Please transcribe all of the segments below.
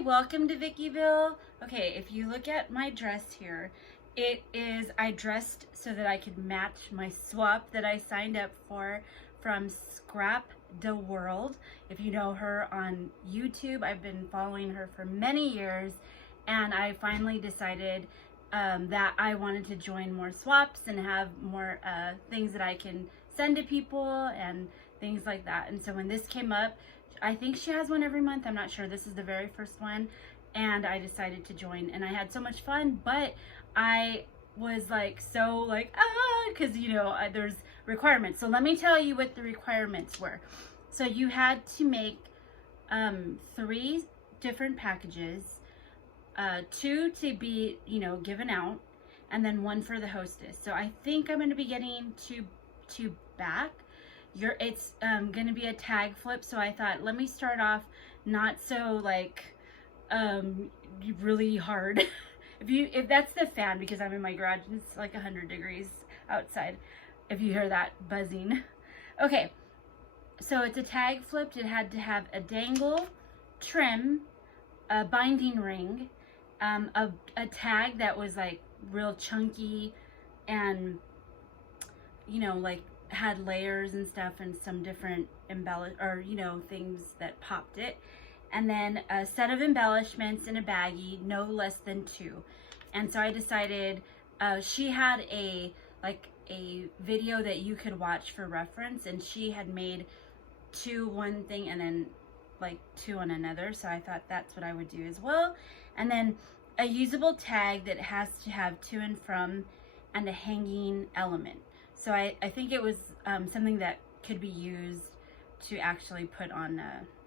welcome to Vickyville. Okay, if you look at my dress here, I dressed so that I could match my swap that I signed up for from Scrapdaworld. If you know her on YouTube, I've been following her for many years, and I finally decided that I wanted to join more swaps and have more things that I can send to people and things like that. And so when this came up, I think she has one every month. I'm not sure. This is the very first one. And I decided to join, and I had so much fun, but I was because there's requirements. So let me tell you what the requirements were. So you had to make 3 different packages, 2 to be given out, and then 1 for the hostess. So I think I'm going to be getting two back. It's going to be a tag flip, so I thought, let me start off not so really hard. if that's the fan, because I'm in my garage and it's like 100 degrees outside, if you hear that buzzing. Okay, so it's a tag flipped. It had to have a dangle, trim, a binding ring, a tag that was like real chunky and had layers and stuff and some different things that popped it, and then a set of embellishments in a baggie, no less than 2. And so I decided, she had a video that you could watch for reference, and she had made 2 one thing and then 2 on another, so I thought that's what I would do as well. And then a usable tag that has to have to and from and a hanging element. So I think it was something that could be used to actually put on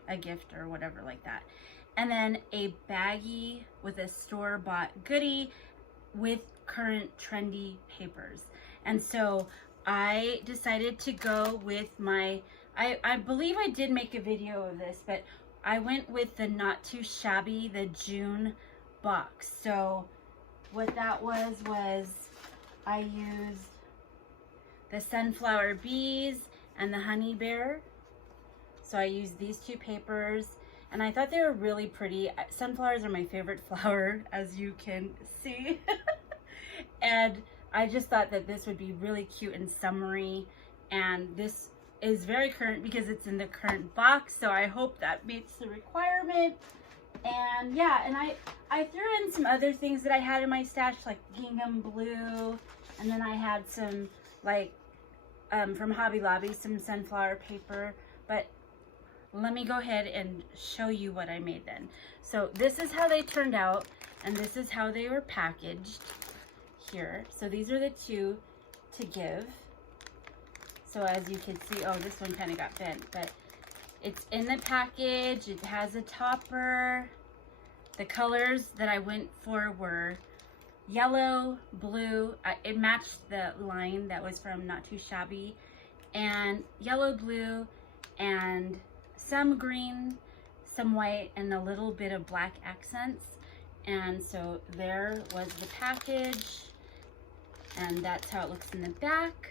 a gift or whatever like that. And then a baggie with a store-bought goodie with current trendy papers. And so I decided to go with I believe I did make a video of this, but I went with the Not Too Shabby, the June box. So what that was I used the sunflower bees and the honey bear. So I used these 2 papers, and I thought they were really pretty. Sunflowers are my favorite flower, as you can see. And I just thought that this would be really cute and summery, and this is very current because it's in the current box, so I hope that meets the requirement. And yeah, and I threw in some other things that I had in my stash, like gingham blue, and then I had some from Hobby Lobby, some sunflower paper. But let me go ahead and show you what I made then. So this is how they turned out, and this is how they were packaged here. So these are the 2 to give. So as you can see, oh, this one kind of got bent, but it's in the package. It has a topper. The colors that I went for were yellow, blue. It matched the line that was from Not Too Shabby, and yellow, blue, and some green, some white, and a little bit of black accents. And so there was the package, and that's how it looks in the back.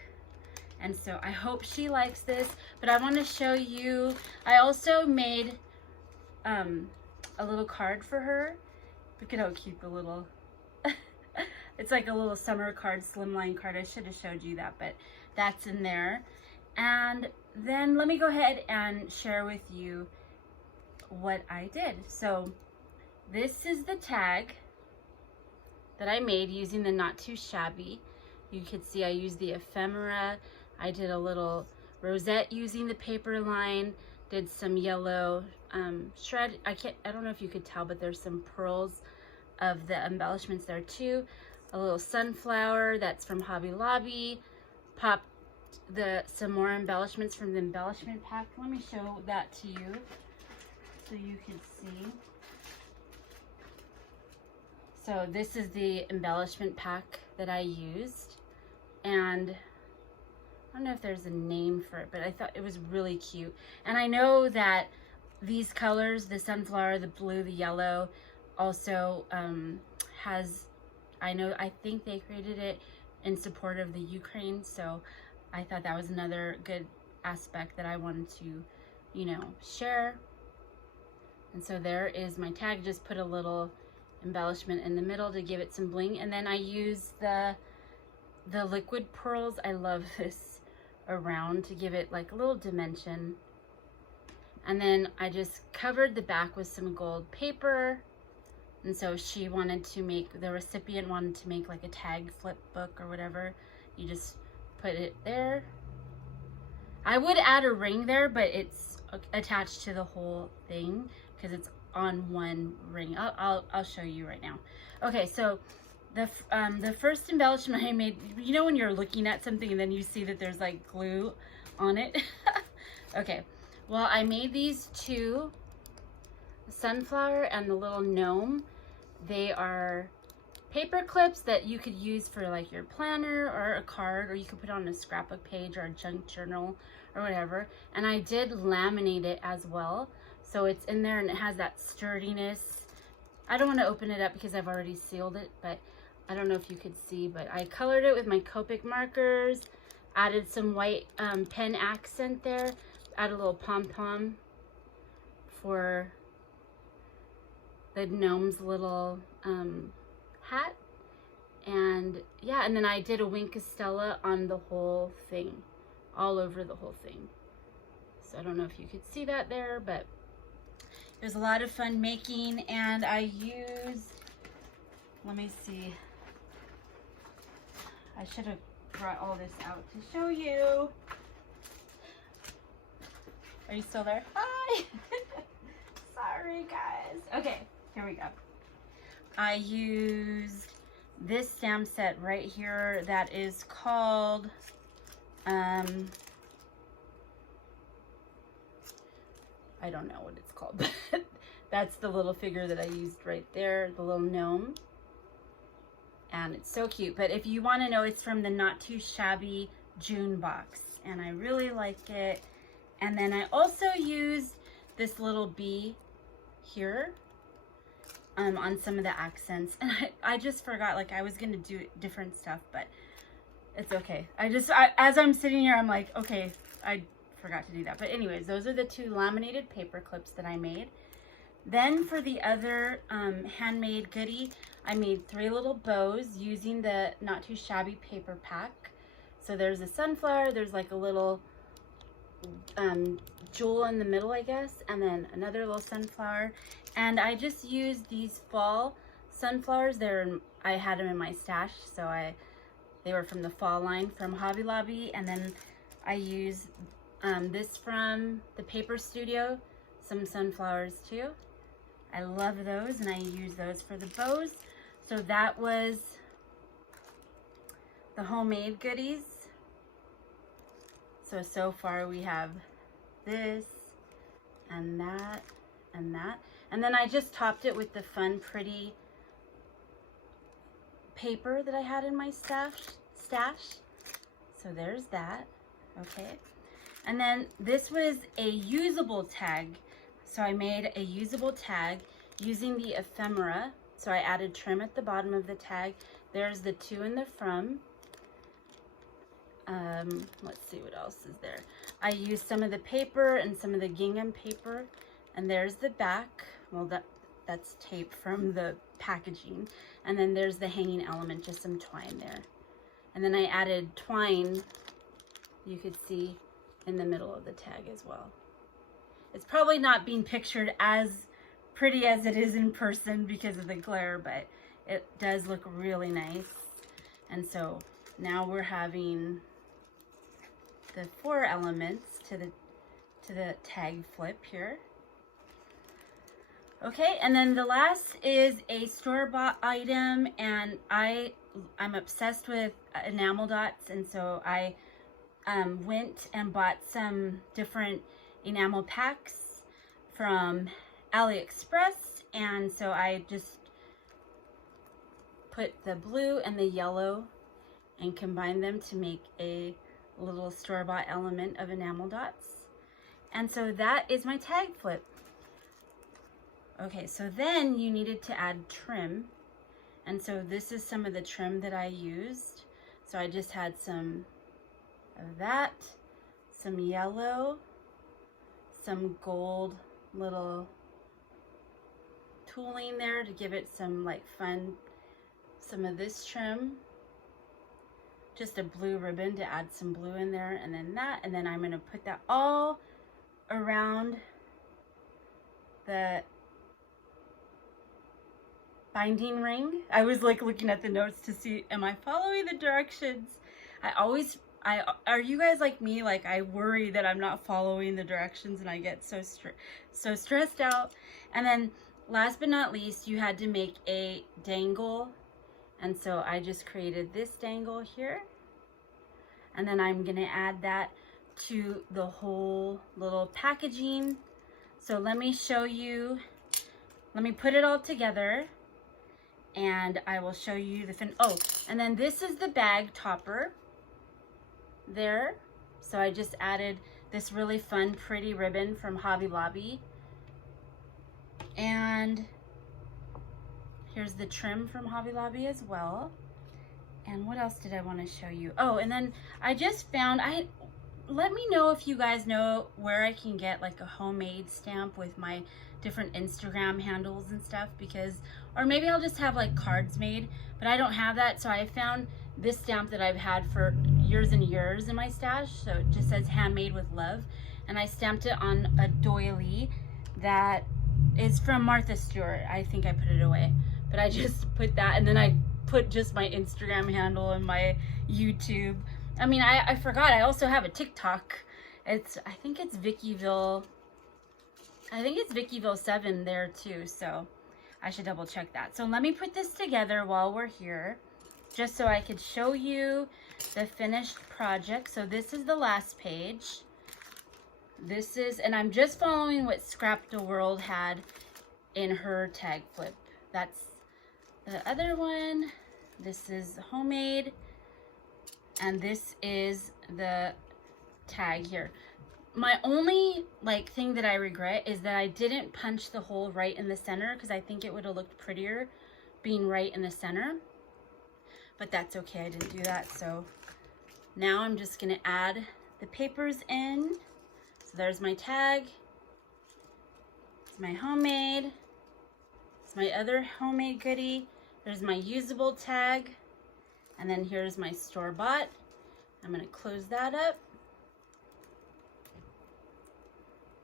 And so I hope she likes this, but I want to show you, I also made a little card for her. Look at how cute the little it's like a little summer card, slimline card. I should have showed you that, but that's in there. And then let me go ahead and share with you what I did. So this is the tag that I made using the Not Too Shabby. You can see I used the ephemera. I did a little rosette using the paper line, did some yellow shred. I don't know if you could tell, but there's some pearls of the embellishments there too. A little sunflower that's from Hobby Lobby. Popped some more embellishments from the embellishment pack. Let me show that to you so you can see. So this is the embellishment pack that I used, and I don't know if there's a name for it, but I thought it was really cute. And I know that these colors, the sunflower, the blue, the yellow, also I think they created it in support of the Ukraine, so I thought that was another good aspect that I wanted to, share. And so there is my tag. Just put a little embellishment in the middle to give it some bling. And then I use the liquid pearls. I love this around to give it like a little dimension. And then I just covered the back with some gold paper. And so she wanted to make, the recipient wanted to make like a tag flip book or whatever. You just put it there. I would add a ring there, but it's attached to the whole thing because it's on one ring. I'll show you right now. Okay, so the first embellishment I made, you know when you're looking at something and then you see that there's like glue on it? Okay, well I made these two, the sunflower and the little gnome. They are paper clips that you could use for like your planner or a card, or you could put on a scrapbook page or a junk journal or whatever. And I did laminate it as well, so it's in there and it has that sturdiness. I don't want to open it up because I've already sealed it, but I don't know if you could see, but I colored it with my Copic markers, added some white pen accent there, added a little pom-pom for the gnome's little hat. And yeah, and then I did a Wink of Stella on the whole thing, all over the whole thing. So I don't know if you could see that there, but it was a lot of fun making. And I used, let me see, I should have brought all this out to show you. Are you still there? Hi! Sorry guys. Okay, here we go. I used this stamp set right here that is called I don't know what it's called, but that's the little figure that I used right there, the little gnome, and it's so cute. But if you want to know, it's from the Not Too Shabby June box, and I really like it. And then I also used this little bee here on some of the accents, and I just forgot, like I was gonna do different stuff, but it's okay. As I'm sitting here, I'm like, okay, I forgot to do that. But anyways, those are the two laminated paper clips that I made. Then for the other handmade goodie, I made 3 little bows using the Not Too Shabby paper pack. So there's a sunflower, there's like a little jewel in the middle, I guess, and then another little sunflower. And I just used these fall sunflowers. I had them in my stash, so they were from the fall line from Hobby Lobby. And then I used this from the Paper Studio, some sunflowers too. I love those, and I use those for the bows. So that was the homemade goodies. So far we have this and that and that. And then I just topped it with the fun, pretty paper that I had in my stash. So there's that, okay. And then this was a usable tag. So I made a usable tag using the ephemera. So I added trim at the bottom of the tag. There's the to and the from. Let's see what else is there. I used some of the paper and some of the gingham paper, and there's the back. Well, that's tape from the packaging. And then there's the hanging element, just some twine there. And then I added twine, you could see, in the middle of the tag as well. It's probably not being pictured as pretty as it is in person because of the glare, but it does look really nice. And so now we're having the 4 elements to the tag flip here. Okay, and then the last is a store-bought item, and I'm obsessed with enamel dots, and so I went and bought some different enamel packs from AliExpress, and so I just put the blue and the yellow and combined them to make a little store-bought element of enamel dots. And so that is my tag flip. Okay, so then you needed to add trim, and so this is some of the trim that I used. So I just had some of that, some yellow, some gold little tooling there to give it some like fun, some of this trim. Just a blue ribbon to add some blue in there, and then that, and then I'm going to put that all around the binding ring. I was like looking at the notes to see, am I following the directions? Are you guys like me? Like, I worry that I'm not following the directions and I get so stressed out. And then last but not least, you had to make a dangle. And so I just created this dangle here. And then I'm gonna add that to the whole little packaging. So let me show you, let me put it all together and I will show you the oh, and then this is the bag topper there. So I just added this really fun, pretty ribbon from Hobby Lobby. And here's the trim from Hobby Lobby as well. And what else did I want to show you? Oh, and then I just found, let me know if you guys know where I can get like a homemade stamp with my different Instagram handles and stuff, because, or maybe I'll just have like cards made, but I don't have that. So I found this stamp that I've had for years and years in my stash. So it just says handmade with love. And I stamped it on a doily that is from Martha Stewart. I think I put it away, but I just put that, and then I put just my Instagram handle and my YouTube. I mean, I forgot, I also have a TikTok. I think it's Vickyville. I think it's Vickyville7 there too, so I should double check that. So let me put this together while we're here, just so I could show you the finished project. So this is the last page. This is, and I'm just following what Scrapdaworld had in her tag flip. That's the other one. This is homemade, and this is the tag here. My only like thing that I regret is that I didn't punch the hole right in the center, because I think it would have looked prettier being right in the center, but that's okay, I didn't do that. So now I'm just gonna add the papers in. So there's my tag, it's my homemade, it's my other homemade goodie, there's my usable tag, and then here's my store-bought. I'm gonna close that up.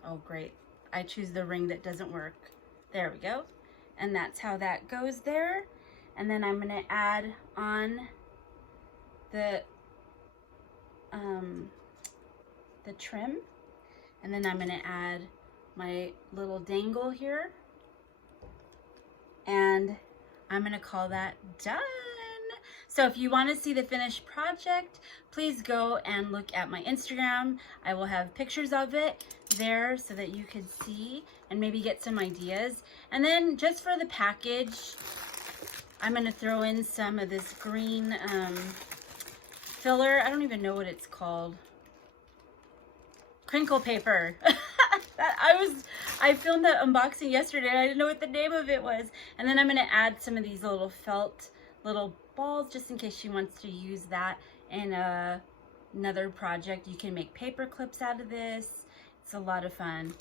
Oh great, I choose the ring that doesn't work. There we go. And that's how that goes there. And then I'm gonna add on the trim. And then I'm gonna add my little dangle here. And I'm gonna call that done. So if you wanna see the finished project, please go and look at my Instagram. I will have pictures of it there so that you could see and maybe get some ideas. And then just for the package, I'm gonna throw in some of this green filler. I don't even know what it's called. Crinkle paper. I filmed that unboxing yesterday and I didn't know what the name of it was. And then I'm gonna add some of these little felt little balls just in case she wants to use that in another project. You can make paper clips out of this. It's a lot of fun.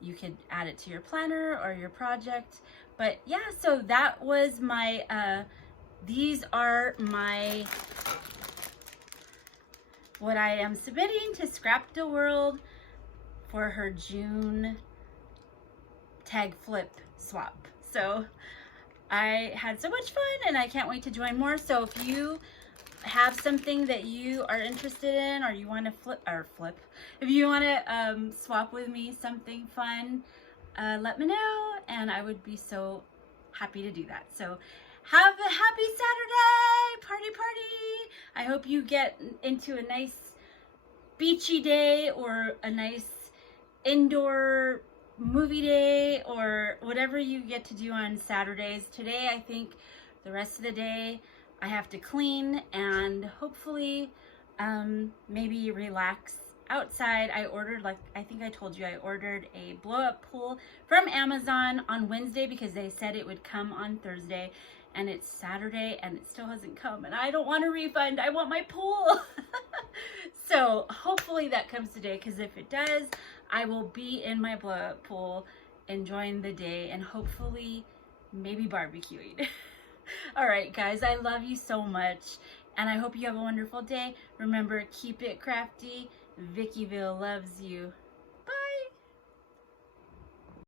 You could add it to your planner or your project. But yeah, so that was my, these are my, what I am submitting to Scrapdaworld for her June tag flip swap. So I had so much fun and I can't wait to join more. So if you have something that you are interested in, or you want to if you want to swap with me something fun, let me know and I would be so happy to do that. So have a happy Saturday, party. I hope you get into a nice beachy day or a nice indoor movie day or whatever you get to do on Saturdays. Today, I think the rest of the day I have to clean and hopefully maybe relax outside. I ordered, like I think I told you, I ordered a blow-up pool from Amazon on Wednesday because they said it would come on Thursday, and it's Saturday and it still hasn't come, and I don't want a refund. I want my pool. So hopefully that comes today, because if it does, I will be in my blow-up pool enjoying the day, and hopefully maybe barbecuing. All right, guys, I love you so much, and I hope you have a wonderful day. Remember, keep it crafty. Vickyville loves you.